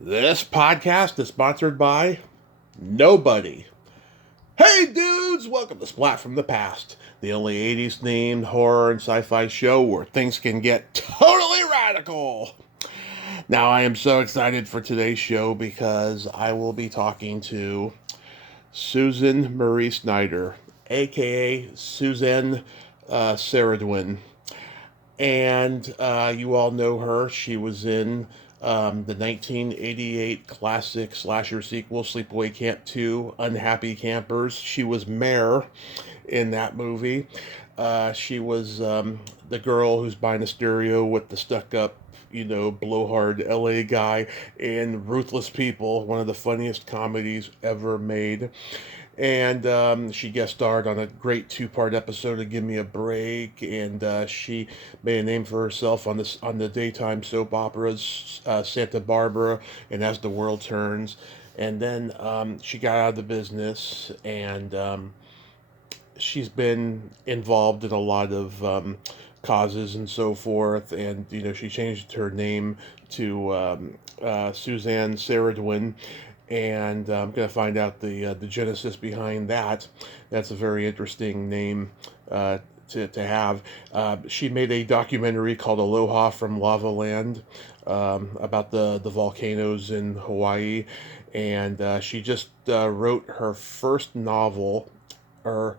This podcast is sponsored by nobody. Hey dudes, welcome to Splat from the Past, the only 80s themed horror and sci-fi show where things can get totally radical. Now I am so excited for today's show because I will be talking to Suzenne Marie Snyder, aka Suzenne Seradwyn. And you all know her. She was in the 1988 classic slasher sequel, Sleepaway Camp 2, Unhappy Campers. She was Mare in that movie. She was the girl who's buying a stereo with the stuck up, blowhard LA guy in Ruthless People, one of the funniest comedies ever made. And she guest starred on a great two-part episode of Give Me a Break, and she made a name for herself on the daytime soap operas Santa Barbara and As the World Turns. And then she got out of the business, and she's been involved in a lot of causes and so forth. And she changed her name to Suzanne Seradwyn, and I'm going to find out the genesis behind that. That's a very interesting name to have. She made a documentary called Aloha from Lava Land about the volcanoes in Hawaii, and she just wrote her first novel, or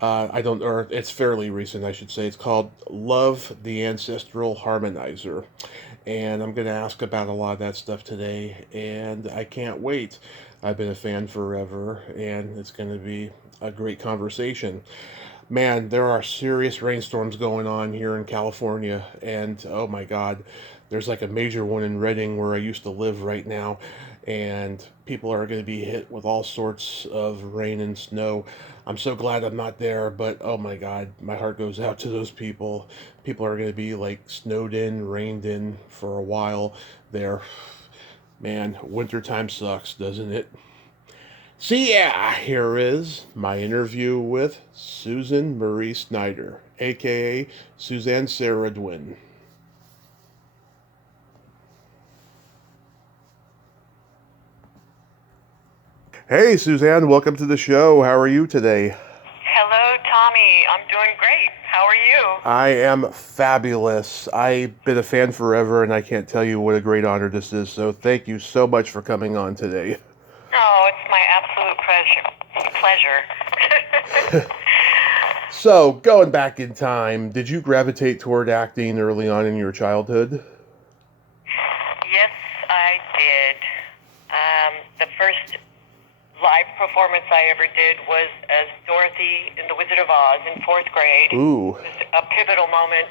or it's fairly recent, I should say. It's called Love, the Ancestral Harmonizer. And I'm going to ask about a lot of that stuff today, and I can't wait. I've been a fan forever, and it's going to be a great conversation. Man, there are serious rainstorms going on here in California, and oh my God, there's like a major one in Redding where I used to live right now, and people are going to be hit with all sorts of rain and snow. I'm so glad I'm not there, but oh my God, my heart goes out to those people. People are going to be like snowed in, rained in for a while there. Man, wintertime sucks, doesn't it? So yeah, here is my interview with Suzenne Marie Snyder, aka Suzanne Seradwyn. Hey Suzanne, welcome to the show. How are you today? Hello, Tommy. I'm doing great. How are you? I am fabulous. I've been a fan forever, and I can't tell you what a great honor this is. So thank you so much for coming on today. Oh, it's my absolute pleasure. So, going back in time, did you gravitate toward acting early on in your childhood? Yes, I did. The first live performance I ever did was as Dorothy in The Wizard of Oz in fourth grade. Ooh. It was a pivotal moment,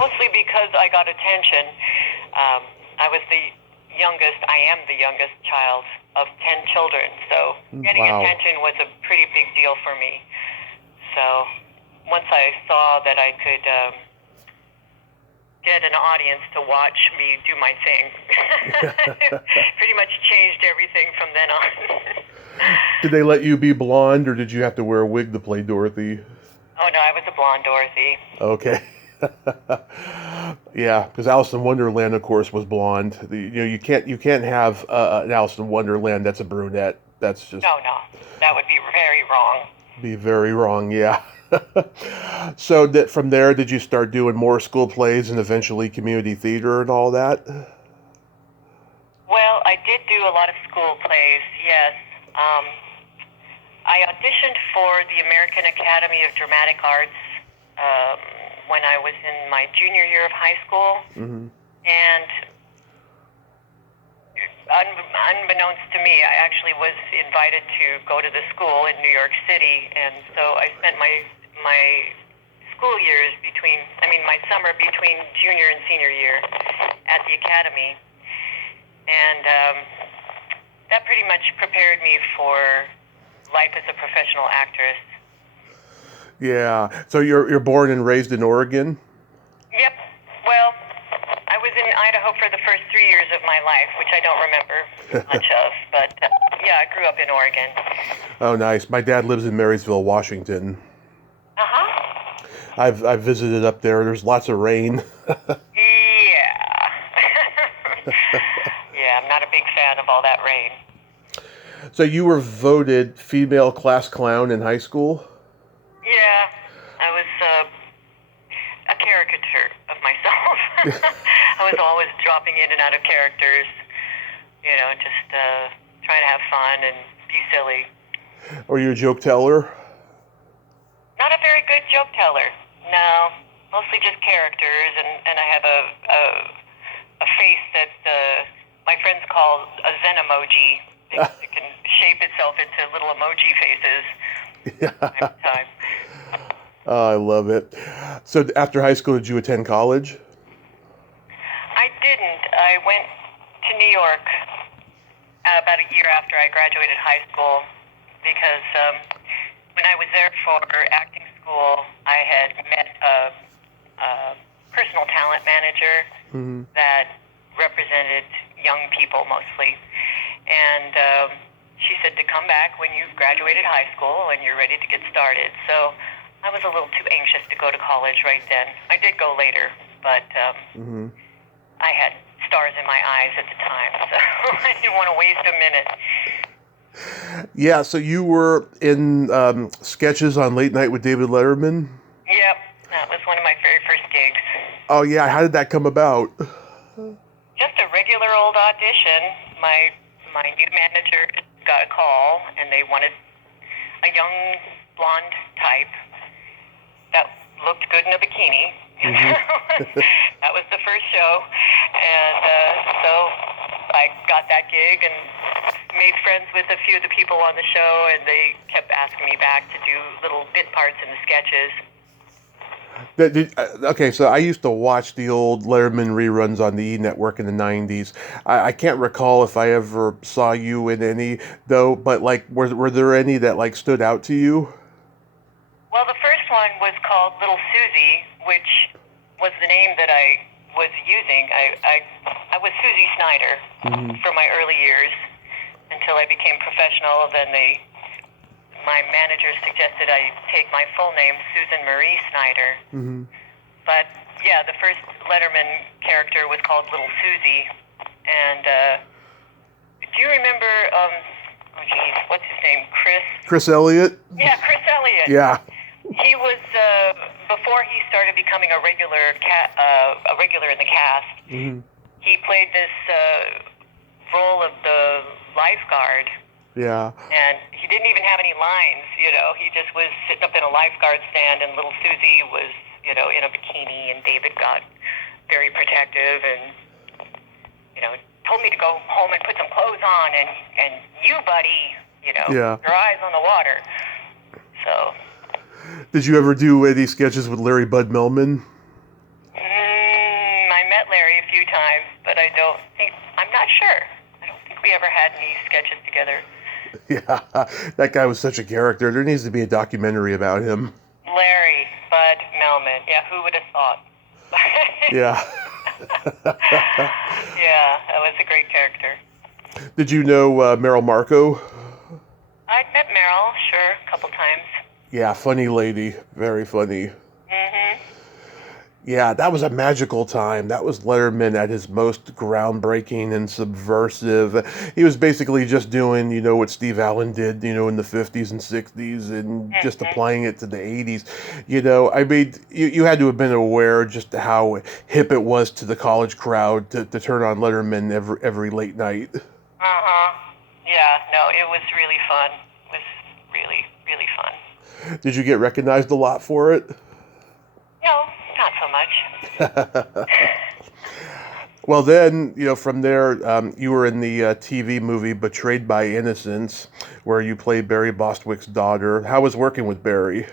mostly because I got attention. I am the youngest child of 10 children, so getting Wow. attention was a pretty big deal for me. So once I saw that I could get an audience to watch me do my thing, pretty much changed everything from then on. Did they let you be blonde, or did you have to wear a wig to play Dorothy? Oh no, I was a blonde Dorothy. Okay. Yeah, because Alice in Wonderland, of course, was blonde. You can't have an Alice in Wonderland that's a brunette. That's just No, that would be very wrong. be very wrong. Yeah. So that from there, did you start doing more school plays and eventually community theater and all that? Well, I did do a lot of school plays, yes. I auditioned for the American Academy of Dramatic Arts when I was in my junior year of high school. Mm-hmm. And unbeknownst to me, I actually was invited to go to the school in New York City. And so I spent my school years my summer between junior and senior year at the academy. And that pretty much prepared me for life as a professional actress. Yeah. So you're born and raised in Oregon? Yep. Well, I was in Idaho for the first 3 years of my life, which I don't remember much of. But yeah, I grew up in Oregon. Oh, nice. My dad lives in Marysville, Washington. Uh-huh. I've visited up there. There's lots of rain. Yeah. Yeah, I'm not a big fan of all that rain. So you were voted female class clown in high school? Yeah, I was a caricature of myself. I was always dropping in and out of characters, just trying to have fun and be silly. Were you a joke teller? Not a very good joke teller. No, mostly just characters, and I have a face that my friends call a Zen emoji. It can shape itself into little emoji faces. Yeah. Time. Oh, I love it. So after high school, did you attend college? I didn't. I went to New York about a year after I graduated high school because when I was there for acting school, I had met a personal talent manager that represented young people mostly. And she said to come back when you've graduated high school and you're ready to get started. So I was a little too anxious to go to college right then. I did go later, but I had stars in my eyes at the time, so I didn't want to waste a minute. Yeah, so you were in sketches on Late Night with David Letterman? Yep, that was one of my very first gigs. Oh, yeah. How did that come about? Just a regular old audition. My new manager got a call, and they wanted a young blonde type that looked good in a bikini. That was the first show, and so I got that gig and made friends with a few of the people on the show, and they kept asking me back to do little bit parts in the sketches. Okay, so I used to watch the old Letterman reruns on the E! Network in the 90s. I can't recall if I ever saw you in any, though, but, like, were there any that, like, stood out to you? Well, the first one was called Little Susie, which was the name that I was using. I was Susie Snyder for my early years until I became professional. Then my manager suggested I take my full name, Susan Marie Snyder. But yeah, the first Letterman character was called Little Susie. And do you remember? What's his name? Chris Elliott? Yeah, Chris Elliott. Yeah. He was before he started becoming a regular in the cast. He played this role of the lifeguard. Yeah. And he didn't even have any lines, He just was sitting up in a lifeguard stand, and little Susie was, in a bikini, and David got very protective and, told me to go home and put some clothes on, and you, buddy, Yeah. your eyes on the water. So. Did you ever do any sketches with Larry Bud Melman? I met Larry a few times, but I'm not sure. I don't think we ever had any sketches together. Yeah, that guy was such a character. There needs to be a documentary about him. Larry Bud Melman. Yeah, who would have thought? Yeah. Yeah, that was a great character. Did you know Meryl Marco? I'd met Meryl, sure, a couple times. Yeah, funny lady. Very funny. Yeah, that was a magical time. That was Letterman at his most groundbreaking and subversive. He was basically just doing, what Steve Allen did, in the 50s and 60s and just applying it to the 80s. I mean, you had to have been aware just how hip it was to the college crowd to turn on Letterman every late night. Yeah, no, it was really fun. It was really, really fun. Did you get recognized a lot for it? No, not so much. Well, then, from there, you were in the TV movie Betrayed by Innocence, where you played Barry Bostwick's daughter. How was working with Barry?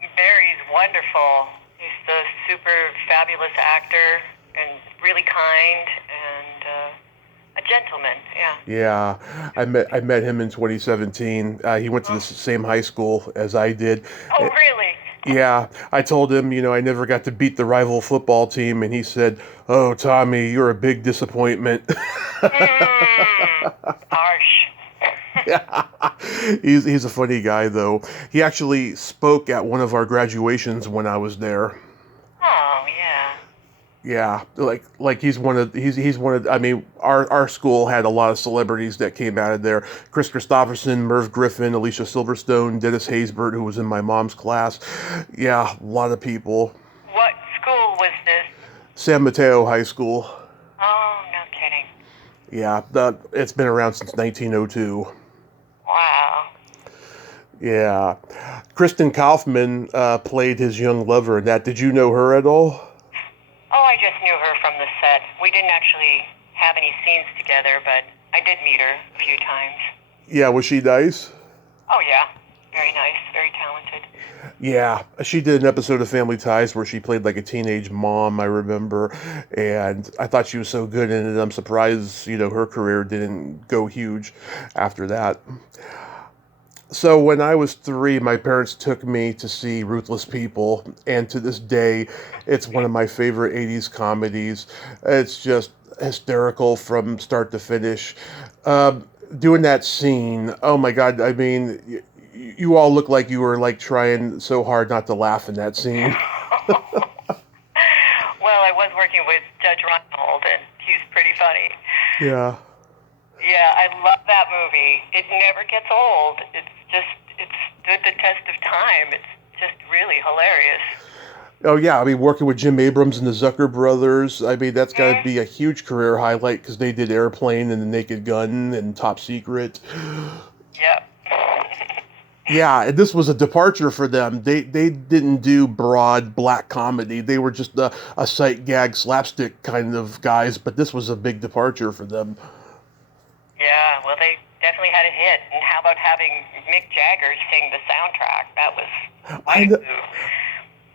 Barry's wonderful. He's the super fabulous actor and really kind and a gentleman, yeah. Yeah, I met him in 2017. He went to the same high school as I did. Oh, really? Yeah, I told him, I never got to beat the rival football team, and he said, "Oh, Tommy, you're a big disappointment." Harsh. Yeah, he's a funny guy, though. He actually spoke at one of our graduations when I was there. Oh, yeah. Yeah, like he's one of he's one of. I mean, our school had a lot of celebrities that came out of there. Chris Christopherson, Merv Griffin, Alicia Silverstone, Dennis Haysbert, who was in my mom's class. Yeah, a lot of people. What school was this? San Mateo High School. Oh, no kidding. Yeah, it's been around since 1902. Wow. Yeah, Kristen Kaufman played his young lover in that. Did you know her at all? Oh, I just knew her from the set. We didn't actually have any scenes together, but I did meet her a few times. Yeah, was she nice? Oh, yeah. Very nice. Very talented. Yeah, she did an episode of Family Ties where she played like a teenage mom, I remember, and I thought she was so good in it. I'm surprised, her career didn't go huge after that. So when I was 3, my parents took me to see Ruthless People, and to this day, it's one of my favorite 80s comedies. It's just hysterical from start to finish. Doing that scene, oh my God, I mean, you all look like you were like trying so hard not to laugh in that scene. Well, I was working with Judge Reinhold, and he's pretty funny. Yeah. Yeah, I love that movie. It never gets old. It's stood the test of time. It's just really hilarious. Oh yeah, I mean, working with Jim Abrams and the Zucker brothers, I mean, that's got to be a huge career highlight because they did Airplane and The Naked Gun and Top Secret. Yep. Yeah, and this was a departure for them. They didn't do broad black comedy. They were just a sight gag slapstick kind of guys, but this was a big departure for them. Yeah, well, they definitely had a hit. And how about having Mick Jagger sing the soundtrack? That was quite a move.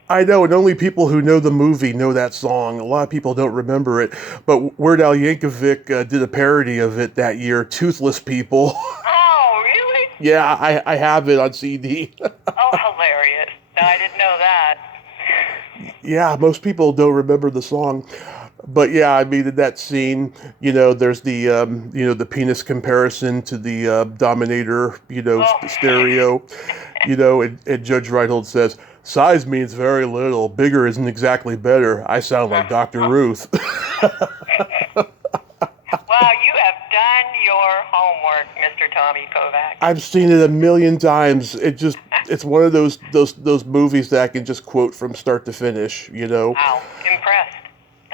I know, and only people who know the movie know that song. A lot of people don't remember it, but Weird Al Yankovic did a parody of it that year, Toothless People. Oh, really? Yeah, I have it on CD. Oh, hilarious. No, I didn't know that. Yeah, most people don't remember the song. But yeah, I mean, in that scene, there's the, the penis comparison to the Dominator, stereo, and Judge Reinhold says, size means very little. Bigger isn't exactly better. I sound like Dr. Ruth. Wow, you have done your homework, Mr. Tommy Kovac. I've seen it a million times. It's one of those movies that I can just quote from start to finish, Wow, impressed.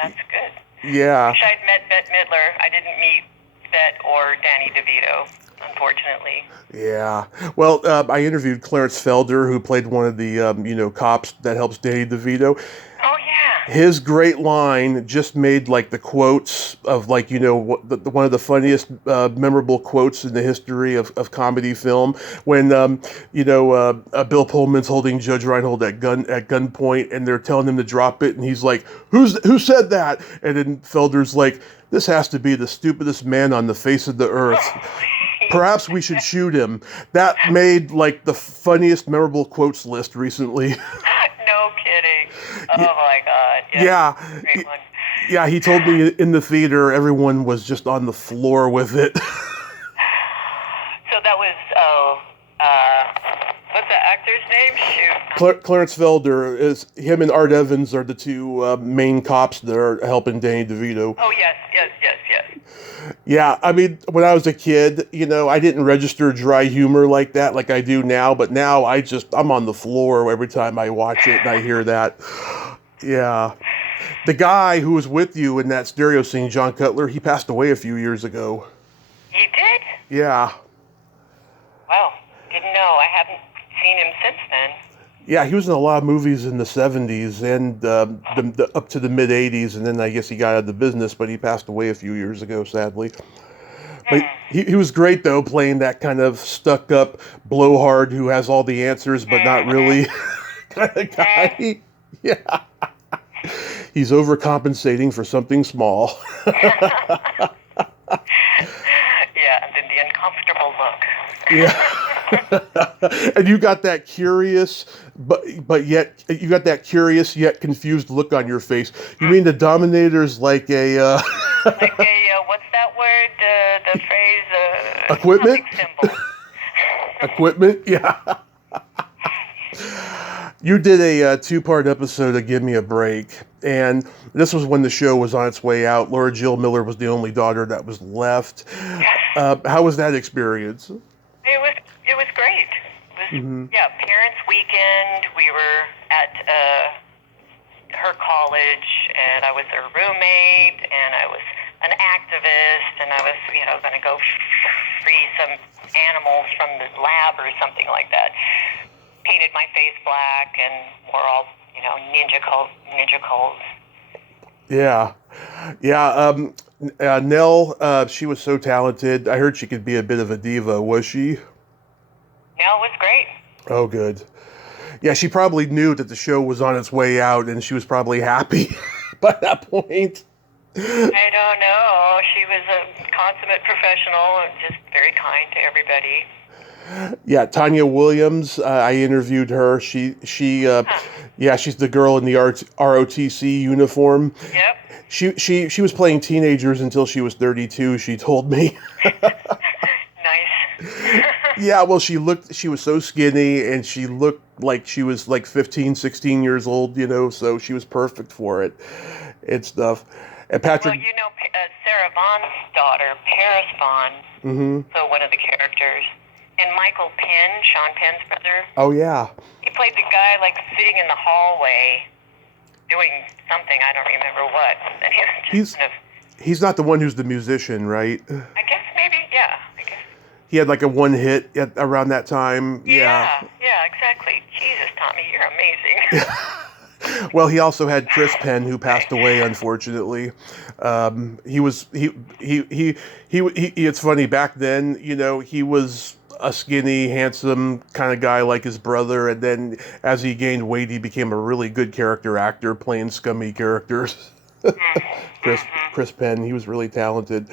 That's good. Yeah. Wish I'd met Bette Midler. I didn't meet Bette or Danny DeVito, unfortunately. Yeah. Well, I interviewed Clarence Felder, who played one of the, cops that helps Danny DeVito. Oh, yeah. His great line just made, like, the quotes of, like, one of the funniest, memorable quotes in the history of comedy film. When, Bill Pullman's holding Judge Reinhold at gunpoint, and they're telling him to drop it, and he's like, who said that? And then Felder's like, this has to be the stupidest man on the face of the earth. Perhaps we should shoot him. That made, like, the funniest memorable quotes list recently. No kidding. Oh, my God. Yeah. Great one. Yeah, he told me in the theater everyone was just on the floor with it. So that was, what's the actor's name? Shoot. Clarence Felder, him and Art Evans are the two main cops that are helping Danny DeVito. Oh, yes. Yeah, I mean, when I was a kid, I didn't register dry humor like that, like I do now, but now I'm on the floor every time I watch it and I hear that. Yeah. The guy who was with you in that stereo scene, John Cutler, he passed away a few years ago. He did? Yeah. Wow. Didn't know. I haven't seen him since then. Yeah, he was in a lot of movies in the 70s and up to the mid-80s, and then I guess he got out of the business, but he passed away a few years ago, sadly. But he was great, though, playing that kind of stuck-up blowhard who has all the answers, but not really kind of guy. Yeah. He's overcompensating for something small. Yeah, and then the uncomfortable look. Yeah. And you got that curious, but yet yet confused look on your face. You mean the Dominator's like a like a what's that word? The phrase equipment? Symbol. Equipment? Yeah. You did a two-part episode of Give Me a Break, and this was when the show was on its way out. Laura Jill Miller was the only daughter that was left. How was that experience? It was great. It was parents' weekend. We were at her college, and I was her roommate, and I was an activist, and I was going to go free some animals from the lab or something like that. Painted my face black and wore all, ninja clothes. Yeah. Nell, she was so talented. I heard she could be a bit of a diva. Was she? Nell was great. Oh, good. Yeah, she probably knew that the show was on its way out, and she was probably happy by that point. I don't know. She was a consummate professional and just very kind to everybody. Yeah, Tanya Williams. I interviewed her. She's the girl in the ROTC uniform. Yep. She was playing teenagers until she was 32. She told me. Nice. Yeah, well, she was so skinny, and she looked like she was like 15, 16 years old. So she was perfect for it and stuff. And Patrick. Well, Sarah Vaughn's daughter, Paris Vaughn. So one of the characters. And Michael Penn, Sean Penn's brother. Oh, yeah. He played the guy, sitting in the hallway doing something. I don't remember what. And he was he's not the one who's the musician, right? I guess maybe, yeah. He had, a one hit around that time. Yeah, exactly. Jesus, Tommy, you're amazing. Well, he also had Chris Penn, who passed away, unfortunately. It's funny, back then, he was a skinny, handsome kind of guy like his brother, and then as he gained weight, he became a really good character actor playing scummy characters. Chris Penn, he was really talented.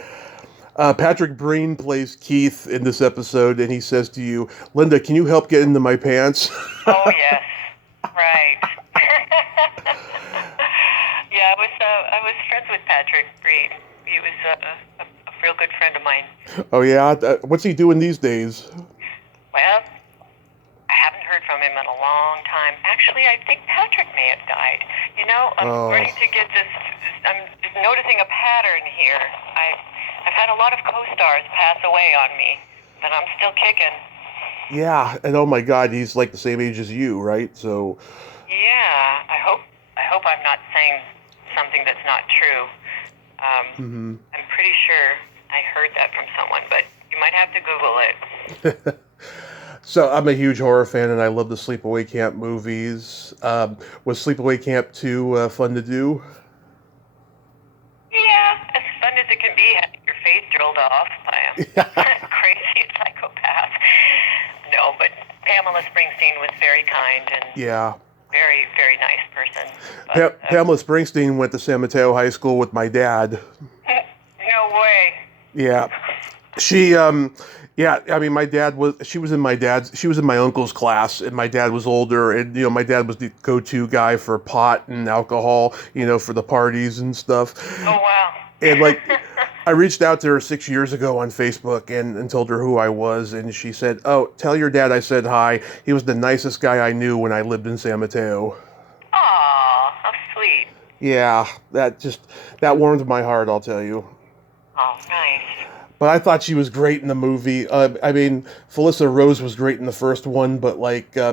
Patrick Breen plays Keith in this episode, and he says to you, "Linda, can you help get into my pants?" Oh, yes. Right. Yeah, I was friends with Patrick Breen. He was a real good friend of mine. Oh, yeah? What's he doing these days? Well, I haven't heard from him in a long time. Actually, I think Patrick may have died. I'm starting to get this. I'm just noticing a pattern here. I've had a lot of co-stars pass away on me, but I'm still kicking. Yeah, and oh my God, he's like the same age as you, right? So. Yeah, I hope I'm not saying something that's not true. I'm pretty sure I heard that from someone, but you might have to Google it. So I'm a huge horror fan, and I love the Sleepaway Camp movies. Was Sleepaway Camp 2 fun to do? Yeah, as fun as it can be, having your face drilled off by a crazy psychopath. No, but Pamela Springsteen was very kind and very, very nice person. But, Pamela Springsteen went to San Mateo High School with my dad. No way. Yeah. She, my dad she was in my uncle's class, and my dad was older, and, my dad was the go-to guy for pot and alcohol, for the parties and stuff. Oh, wow. And, I reached out to her 6 years ago on Facebook and told her who I was, and she said, "Oh, tell your dad I said hi. He was the nicest guy I knew when I lived in San Mateo." Aw, how sweet. Yeah, that warmed my heart, I'll tell you. Oh, nice. But I thought she was great in the movie. Felissa Rose was great in the first one, but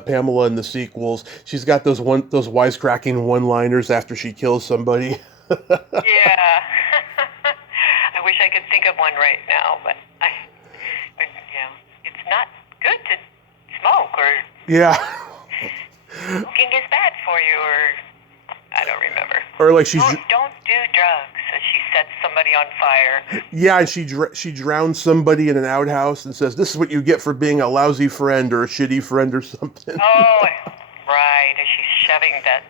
Pamela in the sequels, she's got those wisecracking one-liners after she kills somebody. Yeah. I wish I could think of one right now, but it's not good to smoke or. Yeah. Smoking is bad for you, or I don't remember. Or don't do drugs. She sets somebody on fire. Yeah, and she drowns somebody in an outhouse and says, "This is what you get for being a lousy friend or a shitty friend or something." Oh, right. And she's shoving that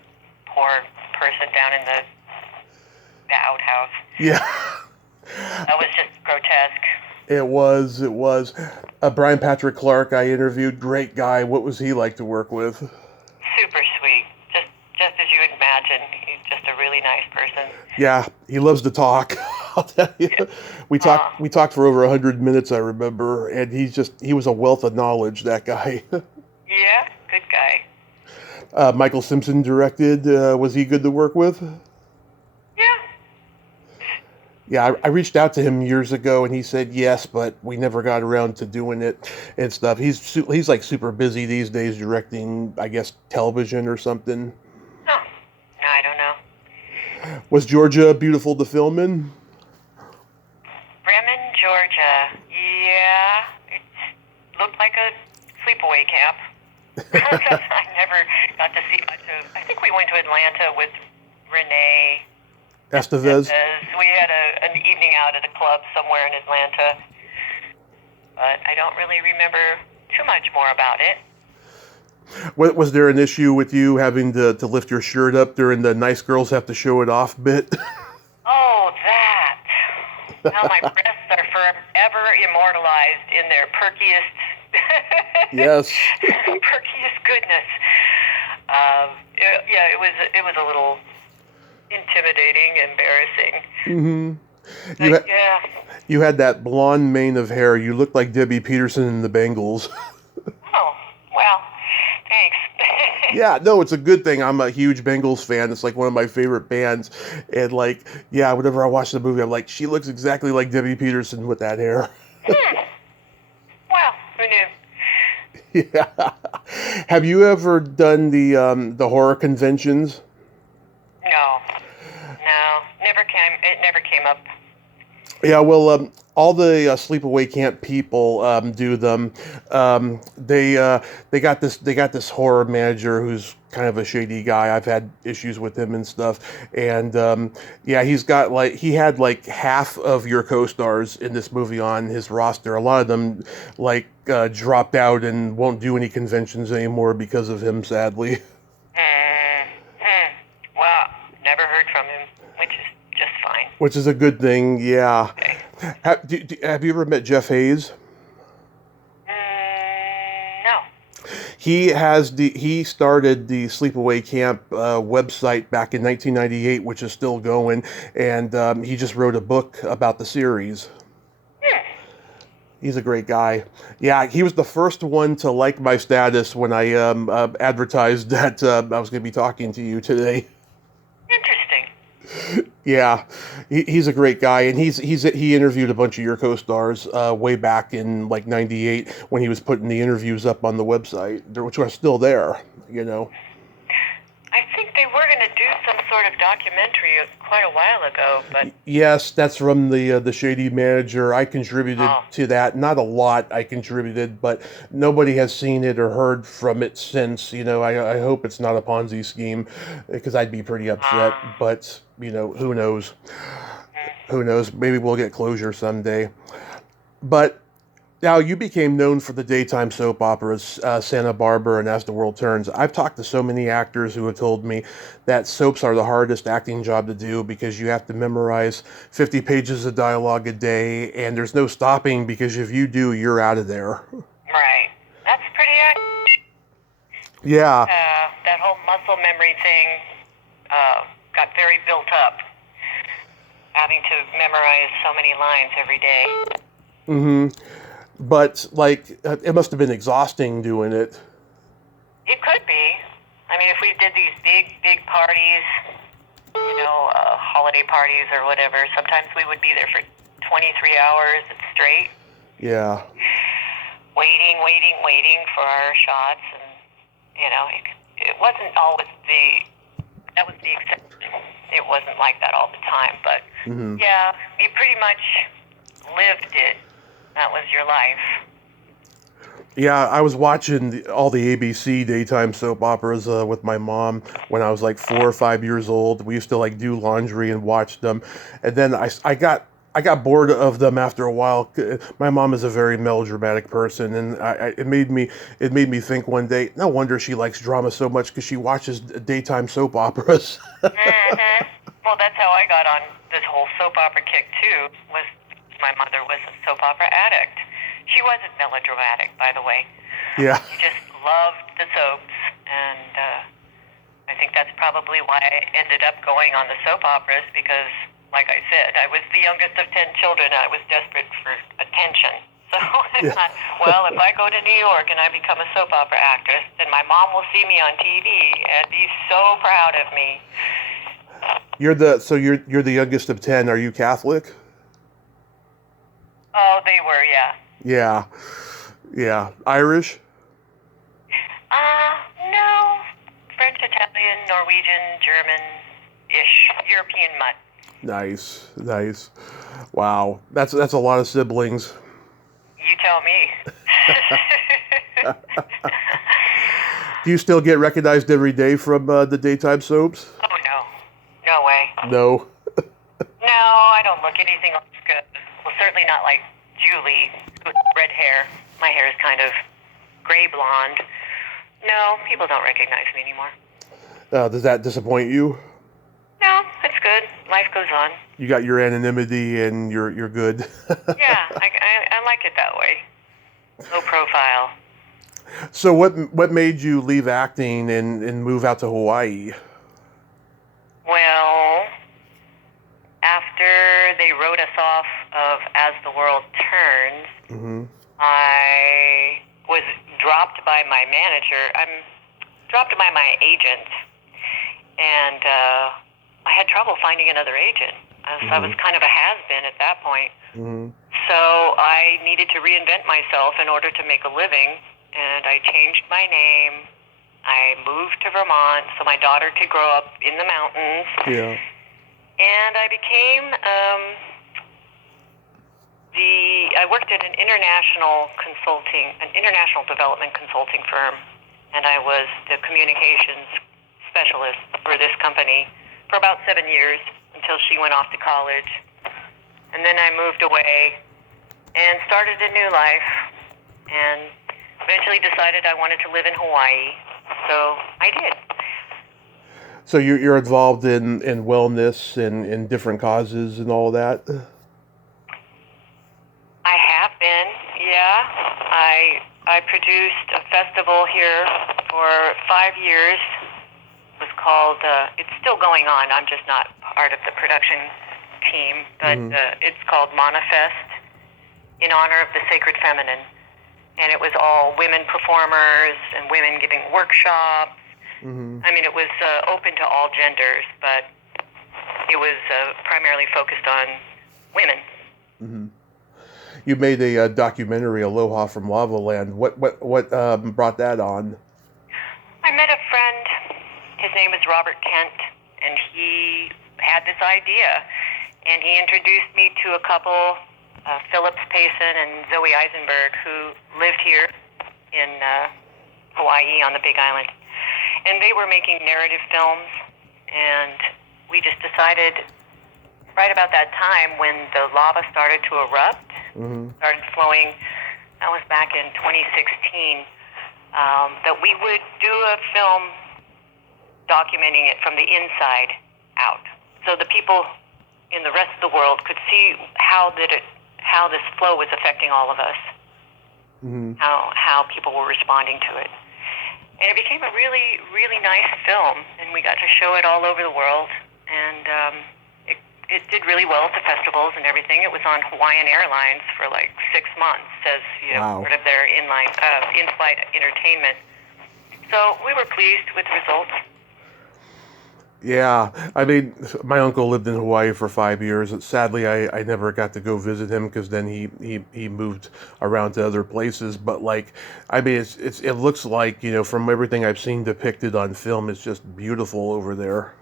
poor person down in the outhouse. Yeah. That was just grotesque. It was. Brian Patrick Clark, I interviewed. Great guy. What was he like to work with? Super sweet. Just as you would imagine. He's just a really nice person. Yeah, he loves to talk. I'll tell you. Yeah. We talked for over 100 minutes, I remember, and he was a wealth of knowledge, that guy. Yeah, good guy. Michael Simpson directed. Was he good to work with? Yeah. Yeah, I reached out to him years ago, and he said yes, but we never got around to doing it and stuff. He's like super busy these days directing, I guess, television or something. Oh, no, I don't know. Was Georgia beautiful to film in? Bremen, Georgia. Yeah, it looked like a sleepaway camp. I never got to see much of. I think we went to Atlanta with Renee Estevez? We had an evening out at a club somewhere in Atlanta, but I don't really remember too much more about it. Was there an issue with you having to lift your shirt up during the nice girls have to show it off bit? Oh, that. Now my breasts are forever immortalized in their perkiest, Yes. perkiest goodness. It was a little intimidating, embarrassing. Mm-hmm. You had that blonde mane of hair. You looked like Debbie Peterson in the Bangles. Oh, well, thanks. Yeah, no, it's a good thing. I'm a huge Bengals fan. It's like one of my favorite bands. And like, yeah, whenever I watch the movie, I'm like, she looks exactly like Debbie Peterson with that hair. Well, who knew? Yeah. Have you ever done the horror conventions? No, never came. It never came up. Yeah, well, all the Sleepaway Camp people do them. They got this horror manager who's kind of a shady guy. I've had issues with him and stuff. And yeah, he had like half of your co-stars in this movie on his roster. A lot of them dropped out and won't do any conventions anymore because of him, sadly. Well, never heard from him, which is just fine. Which is a good thing, yeah. Okay. Have you ever met Jeff Hayes? No. He started the Sleepaway Camp website back in 1998, which is still going, and he just wrote a book about the series. He's a great guy. Yeah, he was the first one to like my status when I advertised that I was going to be talking to you today. Interesting. Yeah, he's a great guy, and he interviewed a bunch of your co-stars way back in like '98 when he was putting the interviews up on the website, which are still there, you know. I think they were going to do some sort of documentary quite a while ago, but Yes, that's from the Shady Manager. I contributed to that. Not a lot I contributed, but nobody has seen it or heard from it since. You know, I hope it's not a Ponzi scheme, because I'd be pretty upset. But, you know, who knows? Who knows? Maybe we'll get closure someday. But now, you became known for the daytime soap operas Santa Barbara and As the World Turns. I've talked to so many actors who have told me that soaps are the hardest acting job to do because you have to memorize 50 pages of dialogue a day, and there's no stopping because if you do, you're out of there. right. That's pretty accurate. Yeah. That whole muscle memory thing got very built up, having to memorize so many lines every day. Mm-hmm. But, like, it must have been exhausting doing it. It could be. I mean, if we did these big parties, you know, holiday parties or whatever, sometimes we would be there for 23 hours straight. Yeah. Waiting for our shots. And, you know, it wasn't always that was the exception. It wasn't like that all the time. But, yeah, you pretty much lived it. That was your life. Yeah, I was watching all the ABC daytime soap operas with my mom when I was like 4 or 5 years old. We used to like do laundry and watch them, and then I got bored of them after a while. My mom is a very melodramatic person, and it made me think one day, no wonder she likes drama so much, because she watches daytime soap operas. Well, that's how I got on this whole soap opera kick too. Was my mother was a soap opera addict. She wasn't melodramatic, by the way. Yeah. She just loved the soaps, and I think that's probably why I ended up going on the soap operas, because, like I said, I was the youngest of 10 children. I was desperate for attention. So I thought, well, if I go to New York and I become a soap opera actress, then my mom will see me on TV and be so proud of me. You're the youngest of 10. Are you Catholic? Oh, they were, yeah. Yeah. Yeah. Irish? No. French, Italian, Norwegian, German-ish, European mutt. Nice. Nice. Wow. That's a lot of siblings. You tell me. Do you still get recognized every day from the daytime soaps? Oh, no. No way. No. No, I don't look anything like well, certainly not like Julie with red hair. My hair is kind of gray blonde. No, people don't recognize me anymore. Does that disappoint you? No, it's good. Life goes on. You got your anonymity and you're good. Yeah, I like it that way. Low profile. So what made you leave acting and move out to Hawaii? Well, after they wrote us off of As the World Turns, Mm-hmm. I was dropped by my manager. I'm dropped by my agent, and I had trouble finding another agent. So I was kind of a has-been at that point. Mm-hmm. So I needed to reinvent myself in order to make a living, and I changed my name. I moved to Vermont so my daughter could grow up in the mountains. Yeah. And I became I worked at an international development consulting firm, and I was the communications specialist for this company for about 7 years until she went off to college. And then I moved away and started a new life, and eventually decided I wanted to live in Hawaii. So I did. So you're involved in wellness and in different causes and all that? I have been, yeah. I produced a festival here for 5 years. It was called, it's still going on, I'm just not part of the production team, but it's called Manifest, in honor of the sacred feminine. And it was all women performers and women giving workshops. I mean, it was open to all genders, but it was primarily focused on women. You made a documentary, Aloha from Lava Land. What brought that on? I met a friend. His name is Robert Kent, and he had this idea, and he introduced me to a couple, Phillips Payson and Zoe Eisenberg, who lived here in Hawaii on the Big Island. And they were making narrative films, and we just decided right about that time when the lava started to erupt, started flowing, that was back in 2016, that we would do a film documenting it from the inside out. So the people in the rest of the world could see how this flow was affecting all of us, how people were responding to it. And it became a really, really nice film, and we got to show it all over the world, and it did really well at the festivals and everything. It was on Hawaiian Airlines for like 6 months as part of their in-flight entertainment. So we were pleased with the results. Yeah, I mean, my uncle lived in Hawaii for 5 years. Sadly, I never got to go visit him because then he moved around to other places. But like, I mean, it looks like, from everything I've seen depicted on film, it's just beautiful over there.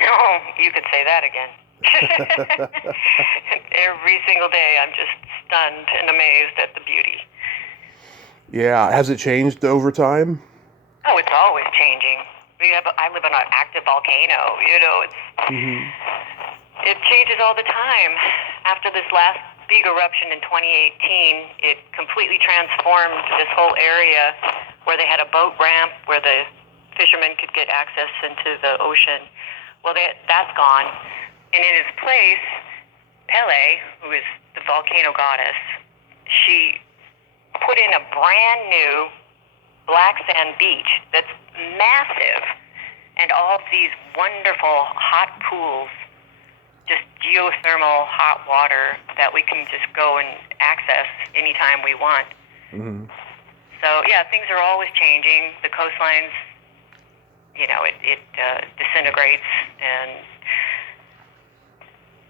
Oh, you could say that again. Every single day, I'm just stunned and amazed at the beauty. Yeah, has it changed over time? Oh, it's always changing. I live on an active volcano. It changes all the time. After this last big eruption in 2018, it completely transformed this whole area where they had a boat ramp where the fishermen could get access into the ocean. Well, that's gone. And in its place, Pele, who is the volcano goddess, she put in a brand new black sand beach that's massive, and all of these wonderful hot pools, just geothermal hot water that we can just go and access anytime we want. Mm-hmm. So, yeah, things are always changing. The coastlines, it disintegrates, and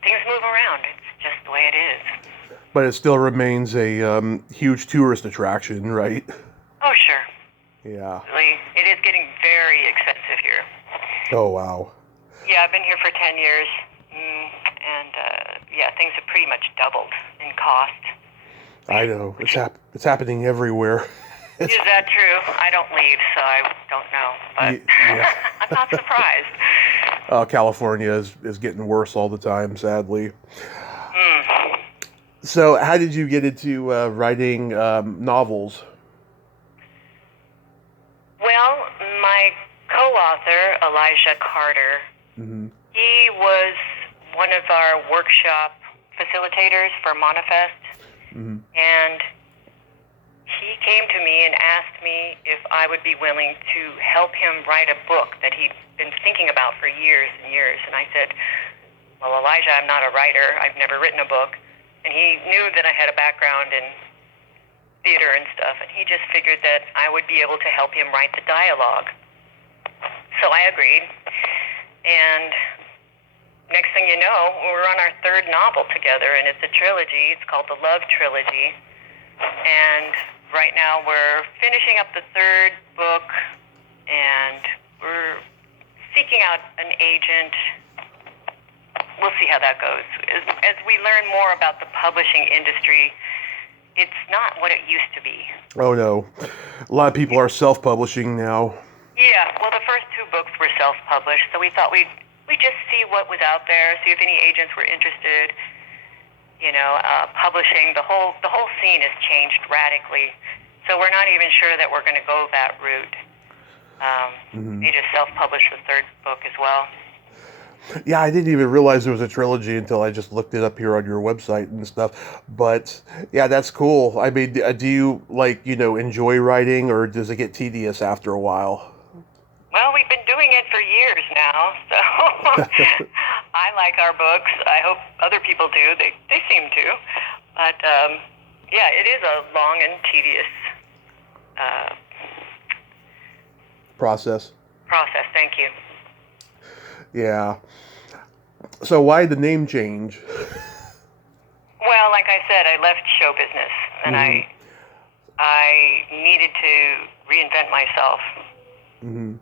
things move around. It's just the way it is. But it still remains a huge tourist attraction, right? Oh, sure. Yeah. It is getting very expensive here. Oh, wow. Yeah, I've been here for 10 years, and things have pretty much doubled in cost. I know. It's happening everywhere. Is that true? I don't leave, so I don't know. But Yeah. I'm not surprised. California is getting worse all the time, sadly. Mm. So, how did you get into writing novels? Well, my co-author, Elijah Carter, Mm-hmm. he was one of our workshop facilitators for Monofest, Mm-hmm. and he came to me and asked me if I would be willing to help him write a book that he'd been thinking about for years and years. And I said, well, Elijah, I'm not a writer. I've never written a book. And he knew that I had a background in theater and stuff, and he just figured that I would be able to help him write the dialogue. So I agreed. And next thing you know, we're on our third novel together, and it's a trilogy. It's called the Love Trilogy. And right now we're finishing up the third book, and we're seeking out an agent. We'll see how that goes. As we learn more about the publishing industry, it's not what it used to be. Oh, no. A lot of people are self-publishing now. Yeah, well, the first two books were self-published, so we thought we'd just see what was out there, see if any agents were interested. Publishing, the whole scene has changed radically, so we're not even sure that we're going to go that route. They just self-published the third book as well. Yeah, I didn't even realize there was a trilogy until I just looked it up here on your website and stuff. But yeah, that's cool. I mean, do you enjoy writing, or does it get tedious after a while? Well, we've been doing it for years now, so I like our books. I hope other people do. They seem to. But it is a long and tedious process. Thank you. Yeah. So why the name change? Well, like I said, I left show business, and I needed to reinvent myself. Mm-hmm.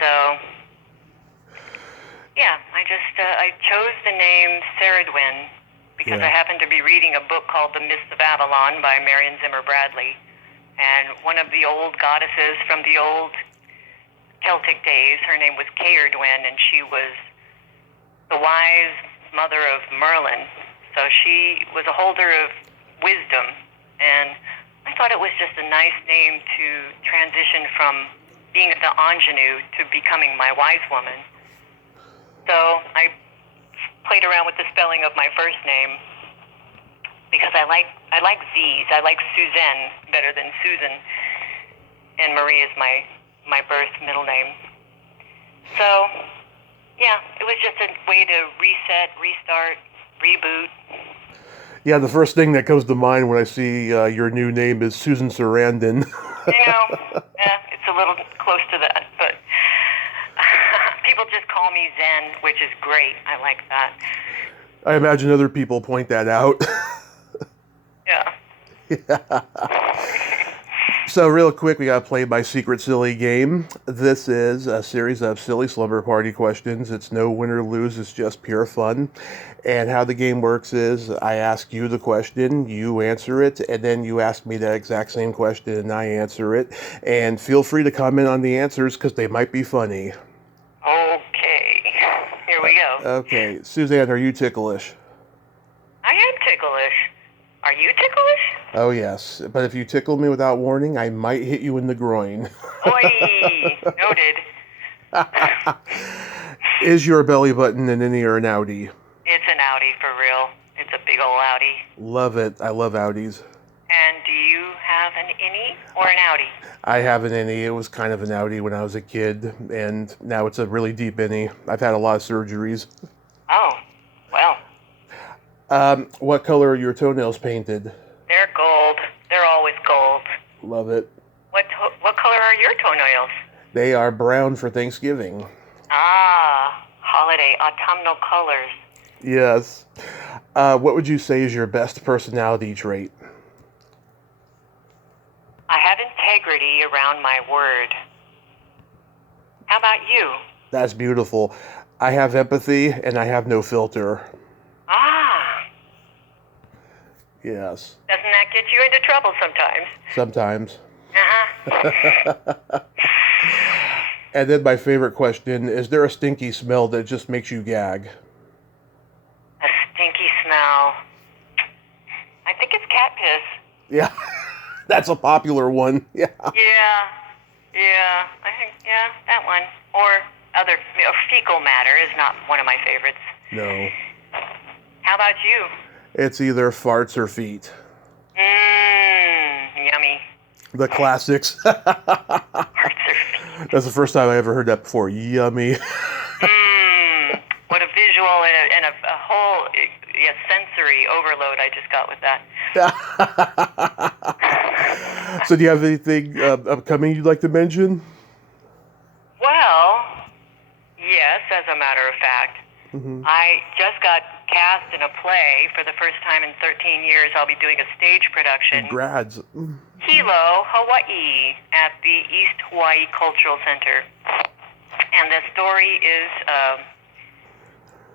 So, yeah, I chose the name Seradwyn because I happened to be reading a book called The Mists of Avalon by Marion Zimmer Bradley, and one of the old goddesses from the old Celtic days, her name was Seradwyn, and she was the wise mother of Merlin. So she was a holder of wisdom, and I thought it was just a nice name to transition from being the ingenue to becoming my wise woman. So I played around with the spelling of my first name because I like Z's. I like Suzenne better than Susan, and Marie is my birth middle name. So, yeah, it was just a way to reset, restart, reboot. Yeah, the first thing that comes to mind when I see your new name is Susan Sarandon. It's a little close to that, but people just call me Zen, which is great. I like that. I imagine other people point that out. Yeah. So real quick, we got to play my secret silly game. This is a series of silly slumber party questions. It's no win or lose. It's just pure fun. And how the game works is I ask you the question, you answer it, and then you ask me that exact same question and I answer it. And feel free to comment on the answers because they might be funny. Okay. Here we go. Okay. Suzanne, are you ticklish? I am ticklish. Are you ticklish? Oh, yes. But if you tickle me without warning, I might hit you in the groin. Oi! Noted. Is your belly button an innie or an outie? It's an outie for real. It's a big old outie. Love it. I love outies. And do you have an innie or an outie? I have an innie. It was kind of an outie when I was a kid, and now it's a really deep innie. I've had a lot of surgeries. Oh, well. What color are your toenails painted? They're gold. They're always gold. Love it. What color are your toenails? They are brown for Thanksgiving. Ah, holiday autumnal colors. Yes. What would you say is your best personality trait? I have integrity around my word. How about you? That's beautiful. I have empathy and I have no filter. Ah. Yes. Doesn't that get you into trouble sometimes? Sometimes. Uh-huh. And then my favorite question, is there a stinky smell that just makes you gag? A stinky smell. I think it's cat piss. Yeah. That's a popular one. Yeah. Yeah. I think, that one. Or other, fecal matter is not one of my favorites. No. How about you? It's either farts or feet. Yummy. The classics. Farts or feet. That's the first time I ever heard that before. Yummy. What a visual and a whole sensory overload I just got with that. So do you have anything upcoming you'd like to mention? Well, yes, as a matter of fact. Mm-hmm. I just got cast in a play for the first time in 13 years. I'll be doing a stage production. Congrats. Hilo, Hawaii, at the East Hawaii Cultural Center. And the story is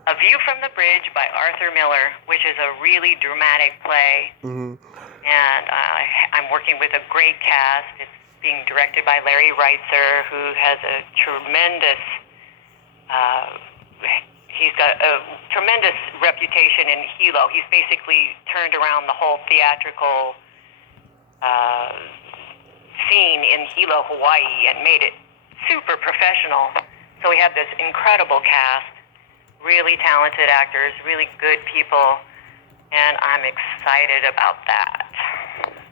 A View from the Bridge by Arthur Miller, which is a really dramatic play. Mm-hmm. And I'm working with a great cast. It's being directed by Larry Reitzer, who has a tremendous... he's got a tremendous reputation in Hilo. He's basically turned around the whole theatrical scene in Hilo, Hawaii, and made it super professional. So we have this incredible cast, really talented actors, really good people, and I'm excited about that.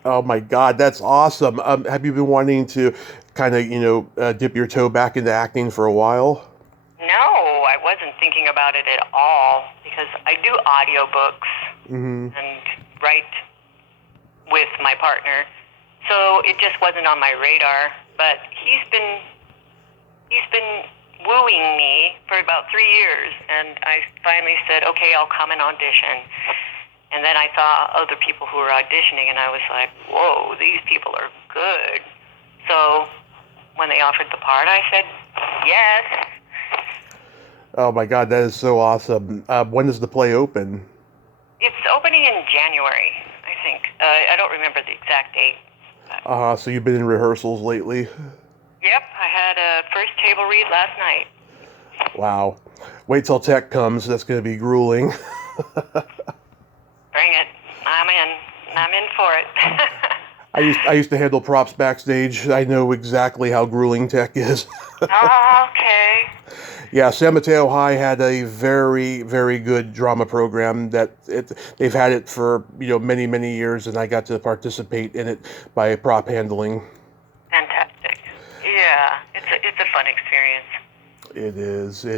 Oh my God, that's awesome. Have you been wanting to kind of, dip your toe back into acting for a while? No, I wasn't thinking about it at all, because I do audiobooks and write with my partner, so it just wasn't on my radar. But he's been wooing me for about 3 years, and I finally said, okay, I'll come and audition. And then I saw other people who were auditioning, and I was like, whoa, these people are good. So when they offered the part, I said yes. Oh my God, that is so awesome. When does the play open? It's opening in January, I think. I don't remember the exact date. So you've been in rehearsals lately? Yep, I had a first table read last night. Wow. Wait till tech comes. That's going to be grueling. Bring it. I'm in for it. I used to handle props backstage. I know exactly how grueling tech is. Oh, okay. Yeah, San Mateo High had a very, very good drama program they've had it for, many, many years, and I got to participate in it by prop handling. Fantastic. Yeah, it's a fun experience. It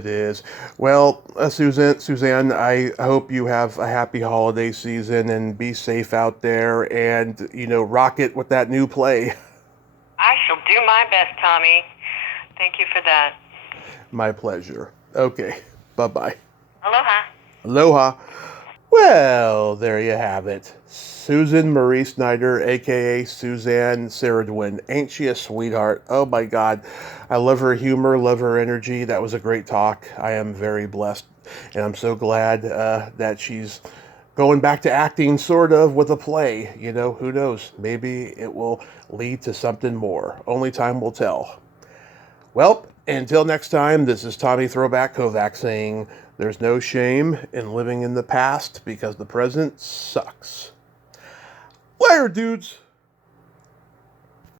is. Well, Suzenne, I hope you have a happy holiday season and be safe out there and, rock it with that new play. I shall do my best, Tommy. Thank you for that. My pleasure. Okay. Bye-bye. Aloha. Aloha. Well, there you have it. Susan Marie Snyder, a.k.a. Suzanne Seradwyn. Ain't she a sweetheart? Oh, my God. I love her humor, love her energy. That was a great talk. I am very blessed, and I'm so glad that she's going back to acting, sort of, with a play. Who knows? Maybe it will lead to something more. Only time will tell. Well, until next time, this is Tommy Throwback Kovac saying, there's no shame in living in the past because the present sucks. Later, dudes.